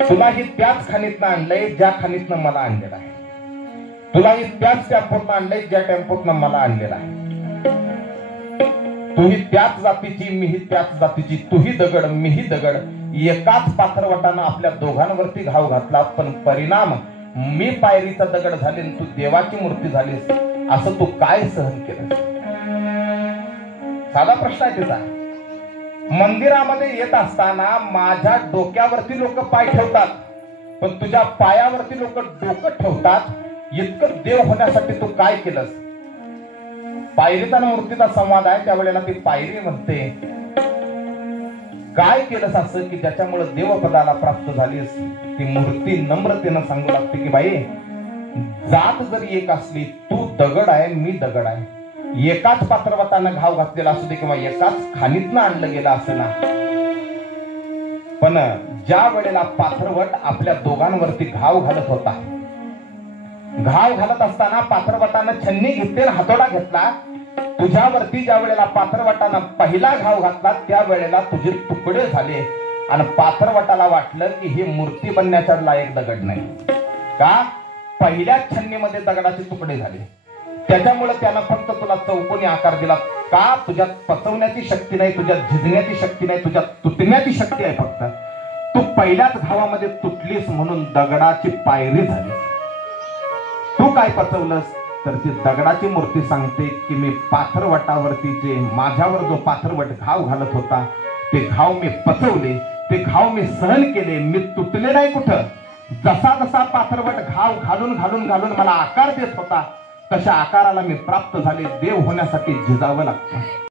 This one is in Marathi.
तुलाही त्याच खाणीतनं आणलंय ज्या खाणीतनं मला आणलेलं आहे. तुलाही त्याच टेम्पोतनं आणलंय ज्या टेम्पोतनं मला आणलेलं आहे. तूही त्याच जातीची, मीही त्याच जातीची. तूही दगड, मीही दगड. एकाच पाथरवटानं आपल्या दोघांवरती घाव घातला, पण परिणाम मी पायरीचा दगड झाले, तू देवाची मूर्ती झालीस. असं तू काय सहन केलं? साधा प्रश्न आहे तिचा. मंदिरामध्ये येत असताना माझ्या डोक्यावरती लोक पाय ठेवतात, पण तुझ्या पायावरती लोक डोकं ठेवतात. इतकं देव होण्यासाठी तू काय केलंस? पायरीचा मूर्तीचा संवाद आहे, त्यावेळेला ती पायरी म्हणते, काय केलंस असं की ज्याच्यामुळे देवपदाला प्राप्त झालीस? ती मूर्ती नम्रतेनं सांगू लागते की बाई, जात जरी एक असली, तू दगड आहे, मी दगड आहे. एकाच पात्रवटानं घाव घातलेला असू दे किंवा एकाच खाणीतनं आणलं गेलं असं ना, पण ज्या वेळेला पाथरवट आपल्या दोघांवरती घाव घालत होता, घाव घालत असताना पाथरवटानं छन्नी घेतली, हातोडा घेतला. तुझ्यावरती ज्या वेळेला पाथरवटानं पहिला घाव घातला, त्या वेळेला तुझे तुकडे झाले आणि पाथरवटाला वाटलं की ही मूर्ती बनण्याच्या लायक दगड नाही. का? पहिल्या छन्नीमध्ये दगडाचे तुकडे झाले, त्याच्यामुळे त्यानं फक्त तुला चौकोनी आकार दिला. का? तुझ्यात पचवण्याची शक्ती नाही, तुझ्यात झिजण्याची शक्ती नाही, तुझ्यात तुटण्याची शक्ती आहे फक्त. तू पहिल्याच घावामध्ये तुटलीस म्हणून दगडाची पायरी झाली. तू काय पचवलंस? तर ती दगडाची मूर्ती सांगते की मी पाथरवटावरती जे माझ्यावर जो पाथरवट घाव घालत होता, ते घाव मी पचवले, ते घाव मी सहन केले. मी तुटले नाही कुठं. जसा जसा पाथरवट घाव घालून घालून घालून मला आकार देत होता, तशा आकाराला मी प्राप्त झाले. देव होण्यासाठी झिजावं लागतं.